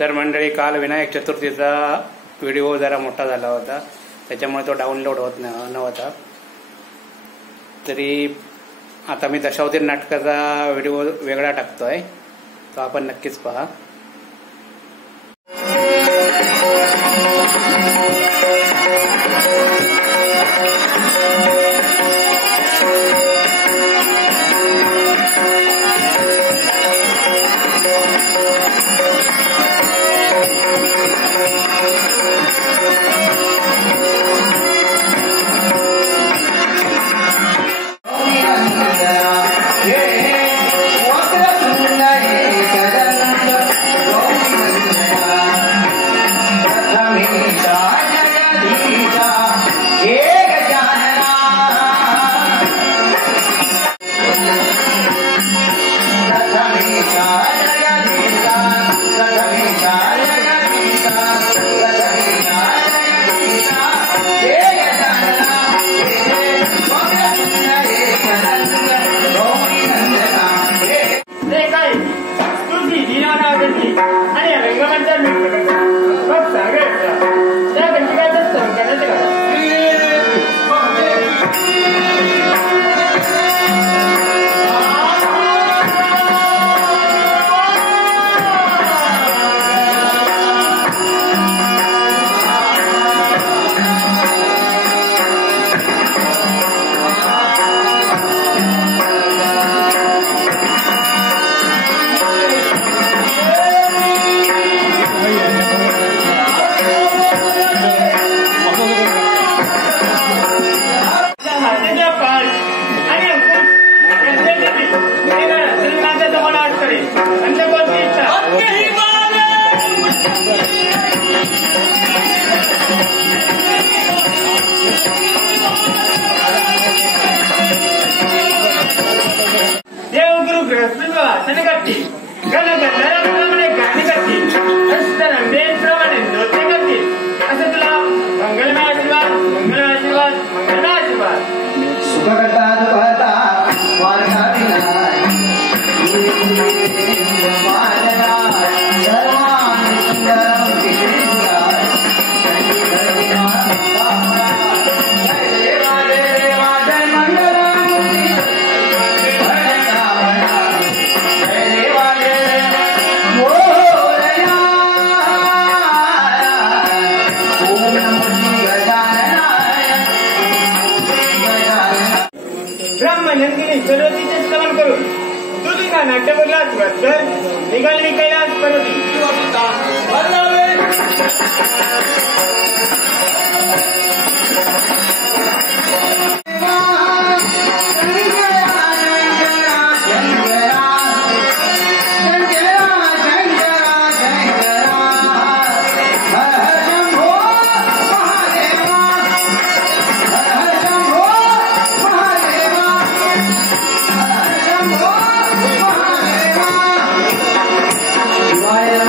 तर मंडळी काल विनायक चतुर्थीचा व्हिडिओ जरा मोठा झाला होता, त्याच्यामुळे तो डाउनलोड होत नव्हता. तरी आता मी दशावतार नाटकाचा व्हिडिओ वेगळा टाकतोय, तो आपण नक्कीच पहा. ब्रह्मनंदिनी सरस्वतीचे स्तवन करून तुझा नाट्यबदला निघाल मी कैलास पर्वती. Why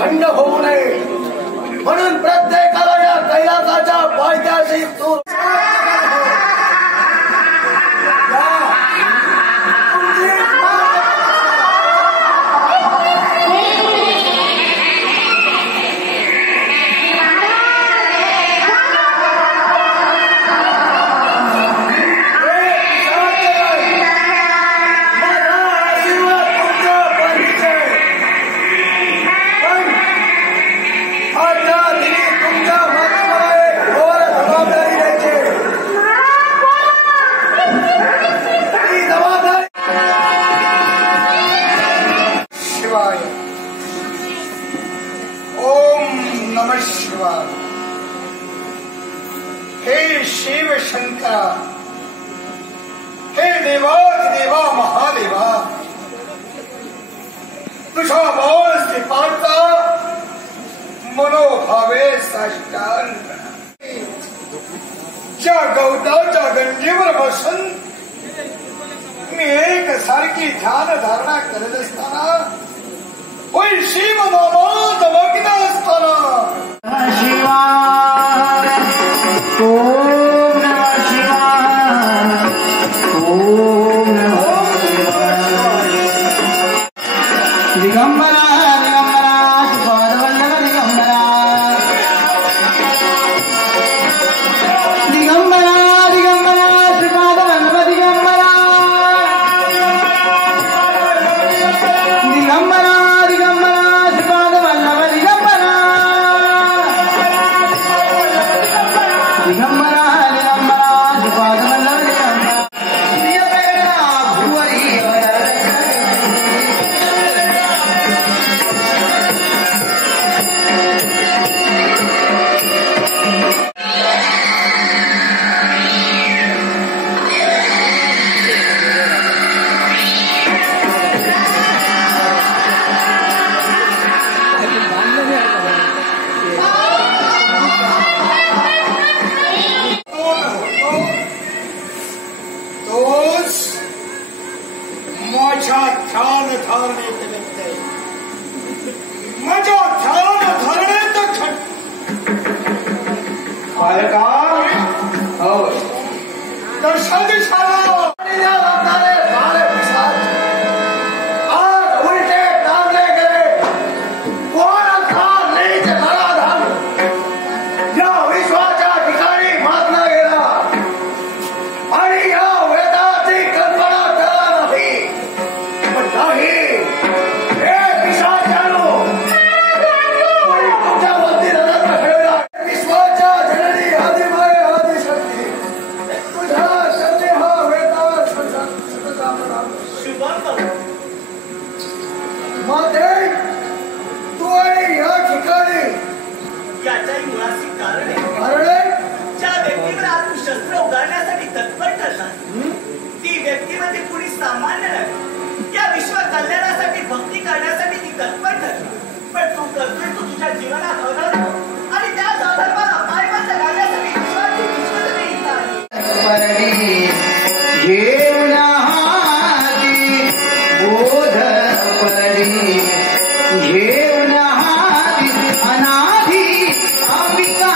थंड होऊ नये म्हणून प्रत्येकाला या कैलासाच्या पायथ्याशी हे शिव शंकरा, हे देवा महादेवा, तुझ्या बाळाची पाहता मनोभावे साष्टांग ज्या गवताच्या गंजीवर बसून मी एक सारखी ध्यान धारणा करत असताना होय शिव नामात मग्न असताना ओम नमः शिवाय, ओम नमः शिवाय। दिगंबरा दिगंबरा शुभवल्लभ दिगंबरा, दिगंबरा दिगंबरा शुभवल्लभ दिगंबरा, दिगंबरा दिगंबरा शुभवल्लभ दिगंबरा, दिगंबरा दिगंबरा शुभवल्लभ दिगंबरा। प्रिय प्रेरणा भुवरी माझ्या ध्यान धारणेत नसते, माझ्या ध्यान धारणेत बालका हो दर्शन दिशाला आज उलटे टांगले गेले कोणाचा नीच धराधाम या विश्वाच्या ठिकाणी मारला गेला आणि या वेदाची कल्पना त्याला नाही पण नाही हे पिशाचानो तुमच्या मंदिरात ठेवला विश्वाच्या जननी आदिमाय आदिशक्ती तुझ्या शक्ती हा वेदा माते तू आणि या ठिकाणी याच्याही मुळाशी कारण आहे. कारण आहे ज्या व्यक्तीवर आज तू शस्त्र उगारण्यासाठी तत्पर ठरलास ती व्यक्ती म्हणजे कुणी सामान्य नाही. या विश्व कल्याणासाठी भक्ती करण्यासाठी ती तत्पर ठरली. पण तू करतोय तू तुझ्या जीवनात अधर्म आणि त्या अधर्माला पायबंद घालण्यासाठी विश्वाची विश्वजनी परडी घेऊन हाती बोध परडी घेऊन हाती अनादी अंबिका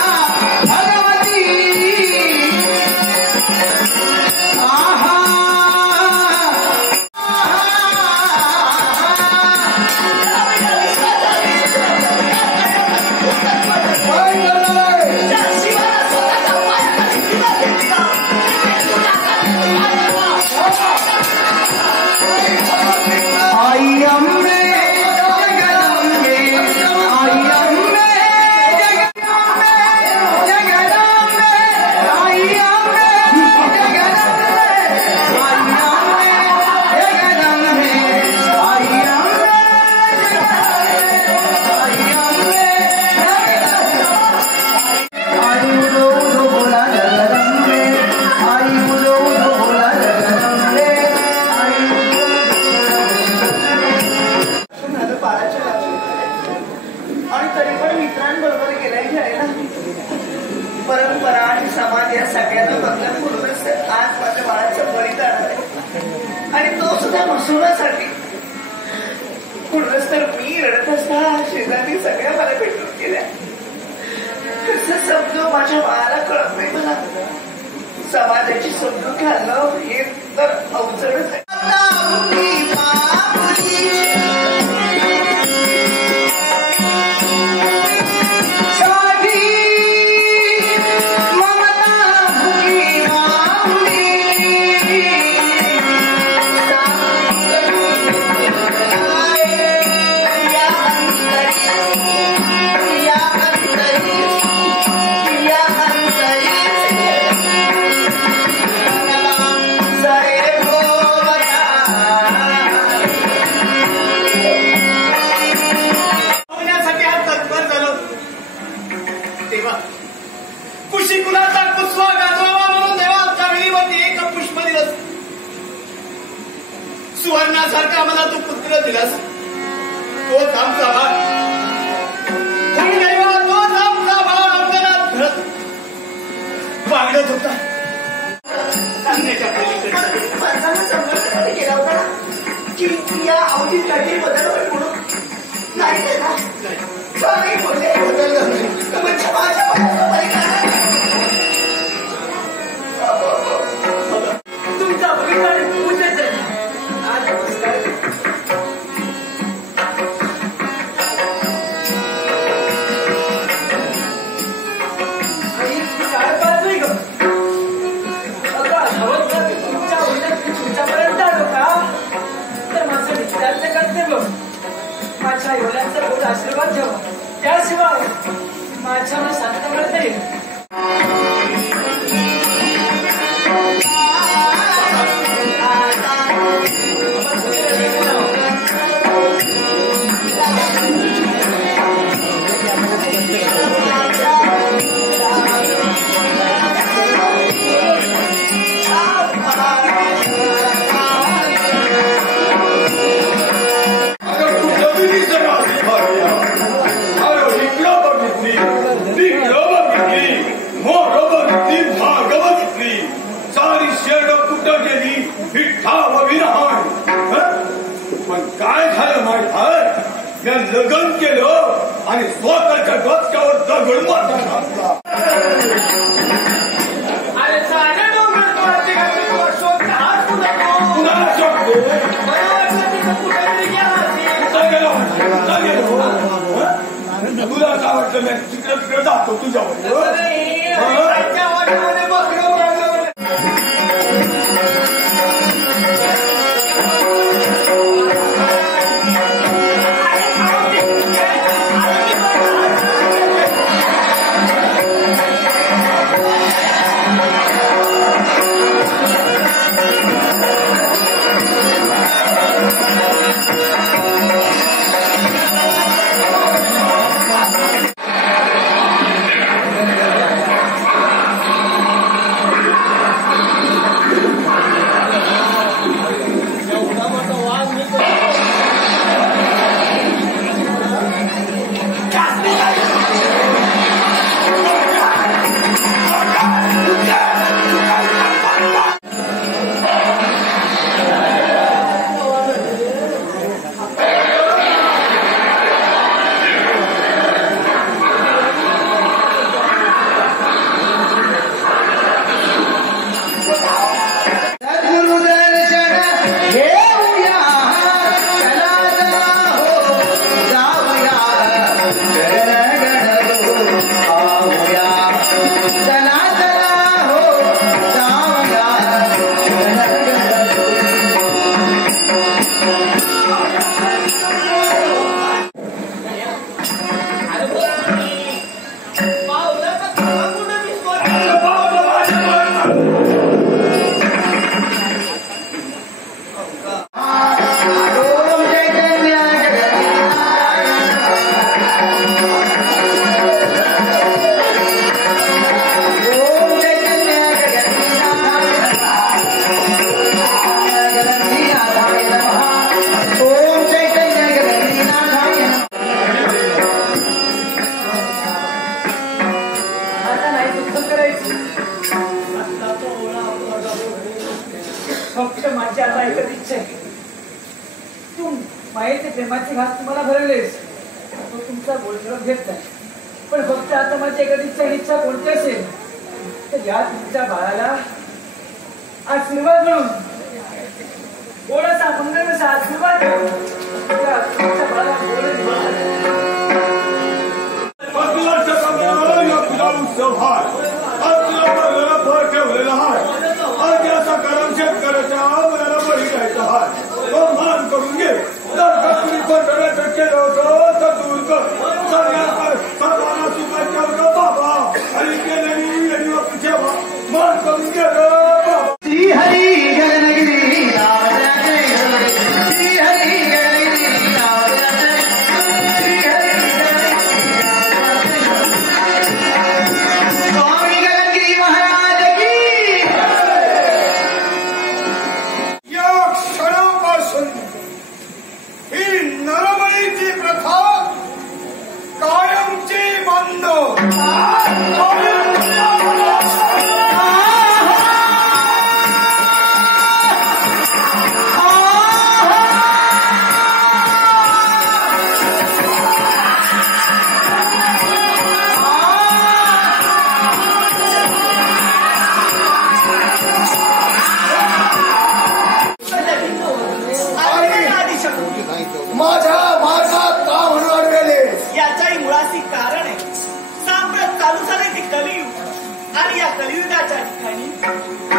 भगवती आहा परंपरा आणि समाज या सगळ्यांना बदलून म्हणूनच आज माझ्या बाळाचं बलिदान आहे आणि तो सुद्धा मसुरासाठी. म्हणूनच तर मी रडत असता शेजारी सगळ्या मला भेटून गेल्या. कसं समजू माझ्या बाळाला कळत नाही मला. समाजाची समजून घालणं हे तर अवजडच आहे. सुवर्णासारखा मला तू पुत्र दिलास. तोच आमचा भाग तोच आमचा भाग अंगणात घडत वागत होता. माणसांना संघर्ष केला होता ना की या अवधीत काहीतरी बदल होईल म्हणून. नाही ना म्हणजे माझ्या तुमचा बघितला पूजेच आज नमस्कार. आणि काय पाहतोय ग तुमच्यापर्यंत आलो का तर माझं विचारचं कर्तव्य माझ्या एवढ्यांचा बहुत आशीर्वाद घ्यावा. त्याशिवाय माझ्यावर शांत करता येईल. पण काय झालं माहित आहे या लग्न केलं आणि स्वतःच्या डोक्यावर दगड मारला. तुला काय वाटलं मी तिकडे तिकडे जातो तुझ्यावर. मायेचे प्रेमाचे घास तुम्हाला भरवलेस तो तुमचा बोलणं घेत नाही. पण फक्त आता माझी एखादी इच्छा कोणती असेल तर या तुमच्या बाळाला आशीर्वाद म्हणून गोडाचा मंगळाचा आशीर्वाद त्या तुमच्या बाळाला गोड उत्सव हाय फळ ठेवलेला हाय आणि असा कारण शेतकऱ्याच्या मुलाला बळी द्यायचा हाय. तो मान करून घे. जर केलं होतं तर दूर कर. सर्वांना सुखाच्या होतं बाबा आणि केलेली ठेवा. मान करून घे बाबा. श्री हरी गगनगिरी श्री हरी गगनगिरी श्री हरी स्वामी गगनगिरी महाराज की. या क्षणापासून ही नरबळीची प्रथा कायमची बंद. माझ्या मार्गात का म्हणून अडवेले याच्याही मुळाशी कारण आहे. सांप्रत चालू झाले ते कलियुग आणि या कलियुगाच्या ठिकाणी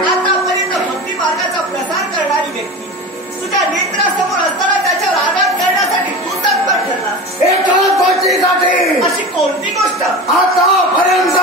आतापर्यंत भक्ती मार्गाचा प्रसार करणारी व्यक्ती तुझ्या नेत्रासमोर असताना त्याच्यावर आघात करण्यासाठी तू तत्पर ठरला. एकाच गोष्टीसाठी अशी कोणती गोष्ट आतापर्यंत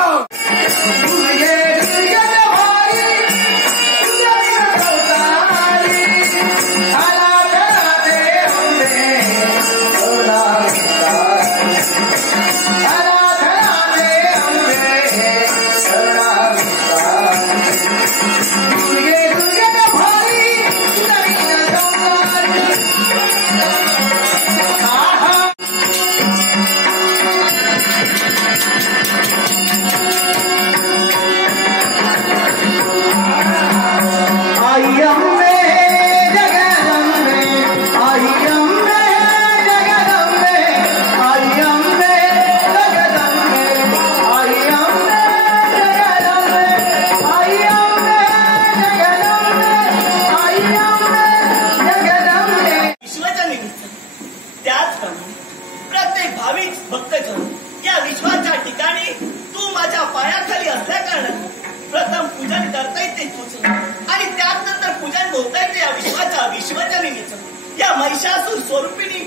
महिषासूर स्वरूपिणी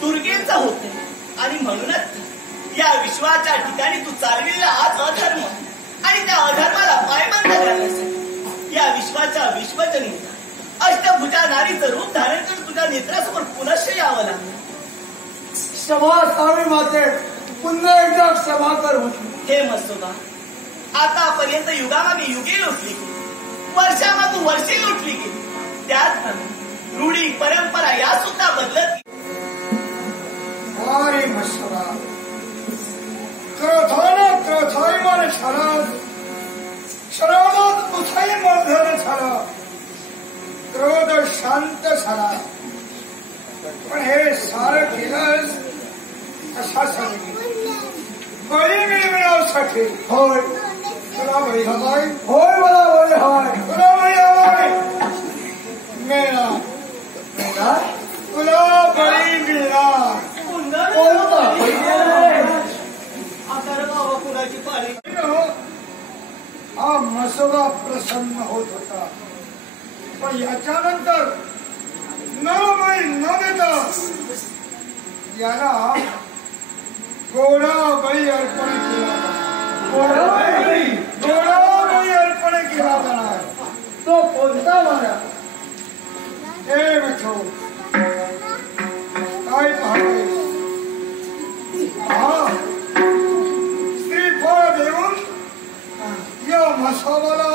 दुर्गेचा होते. आणि म्हणूनच या विश्वाच्या ठिकाणी तू चालविलेला आज अधर्म आणि त्या अधर्माला पायबंद करण्यासाठी या विश्वाच्या विश्वजनी अष्टभुजा नारीचं रूप धारण करून तुझ्या नेत्रासमोर पुनश्च यावं लागलं. क्षमा स्वामी माते पुन्हा एकदा क्षमा कर. हे मस्तोबा आतापर्यंत युगामागे युगे लुटली गेली, वर्षामागून वर्षे लुटली गेली. त्याच रूढी परंपरा या सुद्धा बदलत. अरे मस्तोबा क्रोधानं क्रोधाईमान झाला, क्षणात कुठाई मर्धन झाला, क्रोध शांत झाला. पण हे सारं केलंच कशासाठी? बळी मिळवण्यासाठी. होय तुला बळी हवाय. होय मला बळी हवाय. तुला बळी हवाय. मिळणार तुला बळी मिळणार. कुणाची पाळी हा मसोबा प्रसन्न होत होता. पण याच्यानंतर नरबळी न देता याला गोडा बळी अर्पण केला जाणार. गोडा बळी अर्पण केला जाणार. तो कोणता मारा? हे मिठो काय पाहते? श्रीफळ देऊन या मसाला